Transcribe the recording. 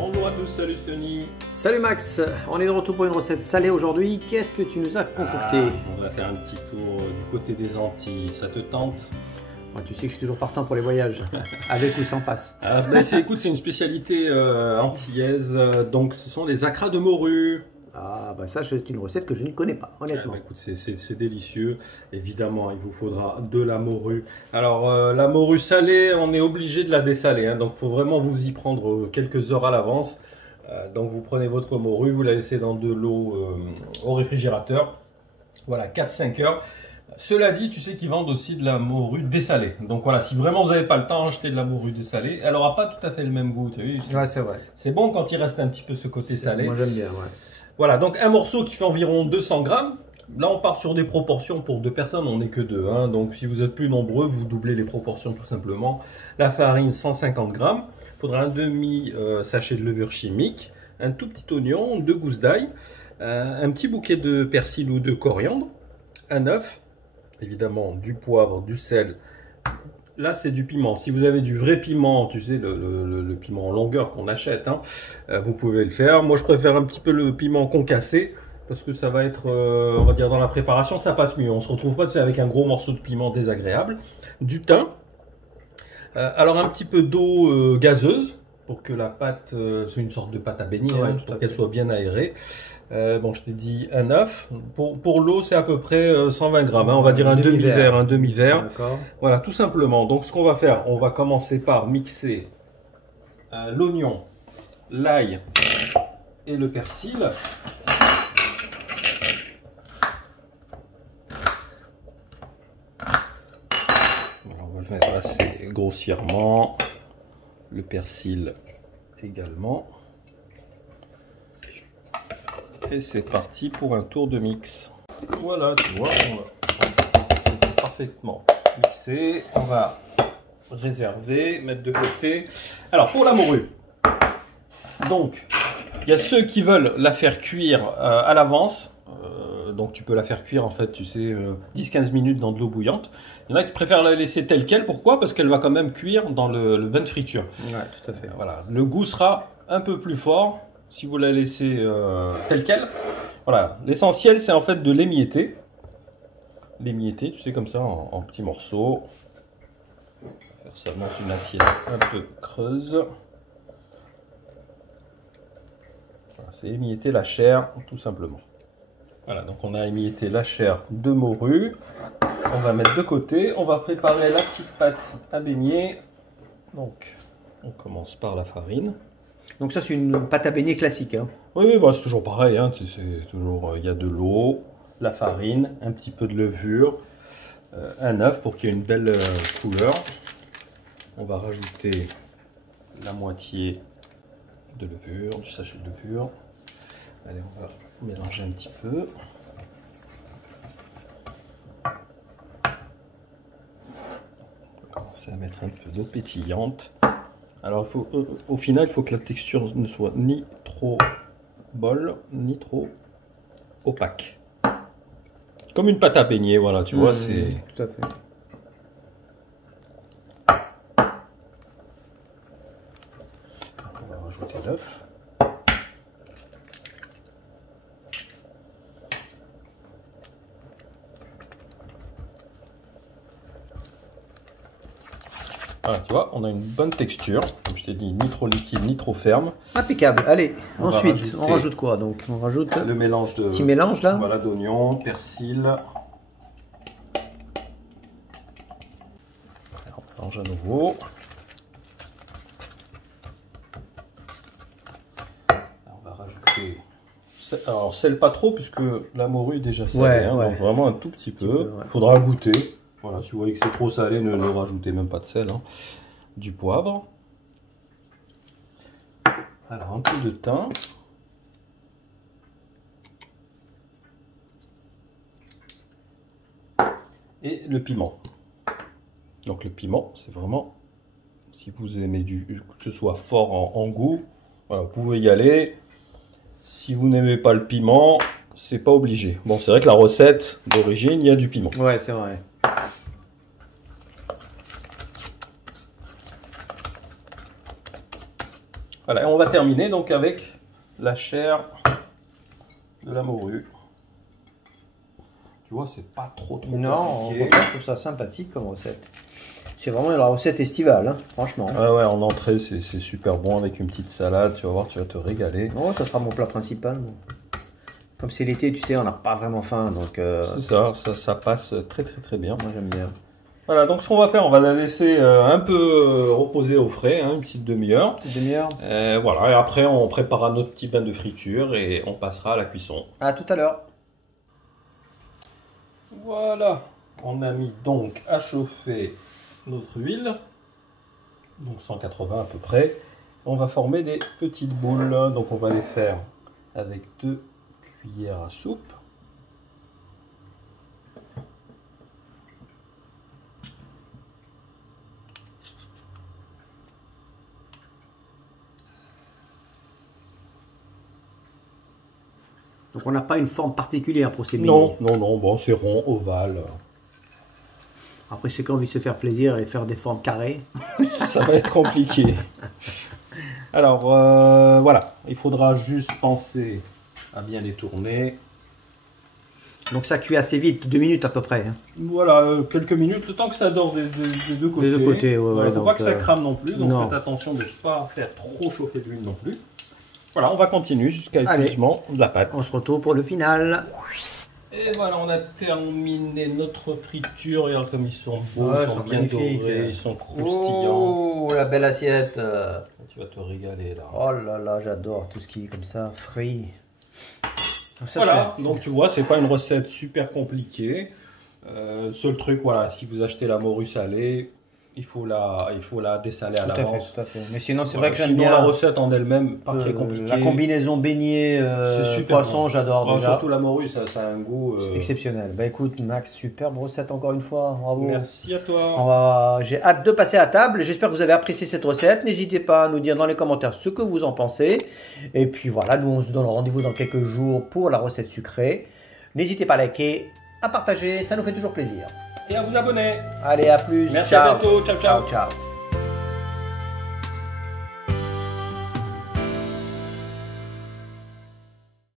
Bonjour à tous, salut Stony. Salut Max, on est de retour pour une recette salée aujourd'hui. Qu'est-ce que tu nous as concocté? On va faire un petit tour du côté des Antilles, ça te tente? Tu sais que je suis toujours partant pour les voyages, avec ou sans passe. Écoute, c'est une spécialité antillaise, donc ce sont les acras de morue. Ah bah ça c'est une recette que je ne connais pas, honnêtement. Écoute, c'est délicieux. Évidemment, il vous faudra de la morue. Alors, la morue salée, on est obligé de la dessaler, hein, donc il faut vraiment vous y prendre quelques heures à l'avance. Donc vous prenez votre morue, vous la laissez dans de l'eau au réfrigérateur. Voilà, 4-5 heures. Cela dit, tu sais qu'ils vendent aussi de la morue dessalée. Donc voilà, si vraiment vous n'avez pas le temps, achetez de la morue dessalée. Elle n'aura pas tout à fait le même goût, tu as vu? Ouais, c'est vrai. C'est bon quand il reste un petit peu ce côté salé. Moi j'aime bien, ouais. Voilà, donc un morceau qui fait environ 200 grammes. Là, on part sur des proportions pour 2 personnes, on n'est que 2. Hein. Donc si vous êtes plus nombreux, vous doublez les proportions tout simplement. La farine, 150 grammes. Il faudra un demi-sachet de levure chimique, un tout petit oignon, 2 gousses d'ail, un petit bouquet de persil ou de coriandre, un œuf, évidemment du poivre, du sel. Là, c'est du piment. Si vous avez du vrai piment, tu sais, le piment en longueur qu'on achète, hein, vous pouvez le faire. Moi, je préfère un petit peu le piment concassé parce que ça va être, on va dire, dans la préparation, ça passe mieux. On se retrouve pas, tu sais, avec un gros morceau de piment désagréable. Du thym. Alors, un petit peu d'eau gazeuse pour que la pâte soit une sorte de pâte à beignet, ouais, hein, pour qu'elle soit bien aérée. Bon, je t'ai dit un œuf. Pour l'eau, c'est à peu près 120 grammes. Hein, on va dire un demi-verre. Un demi-verre. Voilà, tout simplement. Donc, ce qu'on va faire, on va commencer par mixer l'oignon, l'ail et le persil. Voilà, on va le mettre assez grossièrement. Le persil également. Et c'est parti pour un tour de mix. Voilà, tu vois, c'est parfaitement mixé. On va réserver, mettre de côté. Alors, pour la morue, donc, il y a ceux qui veulent la faire cuire à l'avance. Donc, tu peux la faire cuire, en fait, tu sais, 10-15 minutes dans de l'eau bouillante. Il y en a qui préfèrent la laisser telle qu'elle. Pourquoi? Parce qu'elle va quand même cuire dans le bain de friture. Ouais, tout à fait. Voilà, le goût sera un peu plus fort si vous la laissez telle qu'elle. Voilà, l'essentiel c'est en fait de l'émietter. L'émietter, tu sais, comme ça, en petits morceaux. Faire ça dans une assiette un peu creuse. Voilà, c'est émietter la chair, tout simplement. Voilà, donc on a émietté la chair de morue. On va mettre de côté. On va préparer la petite pâte à beignet. Donc, on commence par la farine. Donc ça c'est une pâte à beignet classique, hein. Oui, bah, c'est toujours pareil, hein. C'est toujours, il y a de l'eau, la farine, un petit peu de levure, un œuf pour qu'il y ait une belle couleur. On va rajouter la moitié de levure, du sachet de levure. Allez, on va mélanger un petit peu. On va commencer à mettre un peu d'eau pétillante. Alors, il faut, au final, il faut que la texture ne soit ni trop molle, ni trop opaque. Comme une pâte à beignet, voilà, tu vois, c'est... Tout à fait. On va rajouter l'œuf. Voilà, tu vois, on a une bonne texture. Comme je t'ai dit, ni trop liquide, ni trop ferme. Impeccable. Allez, ensuite, on rajouter rajoute quoi? Donc, on rajoute le mélange de... petit mélange là. Voilà, d'oignons, persil. On mélange à nouveau. On va rajouter... Alors, sel pas trop, puisque la morue est déjà salée. Ouais, hein, ouais. Donc, vraiment un tout petit peu. Ouais. Faudra goûter. Voilà, si vous voyez que c'est trop salé, ne rajoutez même pas de sel. Hein. Du poivre. Alors, un peu de thym. Et le piment. Donc le piment, c'est vraiment, si vous aimez que ce soit fort en goût, voilà, vous pouvez y aller. Si vous n'aimez pas le piment, c'est pas obligé. Bon, c'est vrai que la recette d'origine, il y a du piment. Ouais, c'est vrai. Voilà, et on va terminer donc avec la chair de la morue. Tu vois, c'est pas trop Non, compliqué. je trouve ça sympathique comme recette. C'est vraiment la recette estivale, hein, franchement. Ouais, en entrée, c'est super bon avec une petite salade. Tu vas voir, tu vas te régaler. Oh, ça sera mon plat principal. Bon. Comme c'est l'été, tu sais, on n'a pas vraiment faim, donc... C'est ça passe très bien. Moi, j'aime bien. Voilà, donc ce qu'on va faire, on va la laisser un peu reposer au frais, hein, une petite demi-heure. Petite demi-heure. Voilà, et après on préparera notre petit bain de friture et on passera à la cuisson. À tout à l'heure. Voilà, on a mis donc à chauffer notre huile, donc 180 à peu près. On va former des petites boules, donc on va les faire avec 2 cuillères à soupe. Donc on n'a pas une forme particulière pour ces beignets. Non, bon, c'est rond, ovale. Après, c'est quand on veut se faire plaisir et faire des formes carrées. Ça va être compliqué. Alors, voilà, il faudra juste penser à bien les tourner. Donc ça cuit assez vite, 2 minutes à peu près. Hein. Voilà, quelques minutes, le temps que ça dort des deux côtés. Des deux côtés, ouais. Voilà, il ne faut donc, pas que ça crame non plus, donc non. faites attention de ne pas faire trop chauffer l'huile non plus. Voilà, on va continuer jusqu'à Allez. l'épuisement de la pâte. On se retrouve pour le final. Et voilà, on a terminé notre friture. Regarde comme ils sont beaux, Ouais, ils sont bien magnifiques. dorés, ils sont croustillants. Oh, la belle assiette. Tu vas te régaler là. Oh là là, j'adore tout ce qui est comme ça, frit. Ça, Voilà, donc tu vois, c'est pas une recette super compliquée. Seul truc, voilà, si vous achetez la morue salée, il faut la dessaler à l'avance. Tout à fait. Mais sinon, c'est Voilà, vrai que j'aime sinon, bien la recette en elle-même, pas très compliquée. la combinaison beignet C'est super poisson, bon. j'adore Bon, déjà. surtout la morue, ça a un goût. Exceptionnel. Bah écoute, Max, superbe recette encore une fois. Bravo. Merci à toi. J'ai hâte de passer à table. J'espère que vous avez apprécié cette recette. N'hésitez pas à nous dire dans les commentaires ce que vous en pensez. Et puis voilà, nous on se donne rendez-vous dans quelques jours pour la recette sucrée. N'hésitez pas à liker, à partager, ça nous fait toujours plaisir. Et à vous abonner. Allez, à plus. Merci, ciao. à bientôt. Ciao, ciao. Ciao, ciao.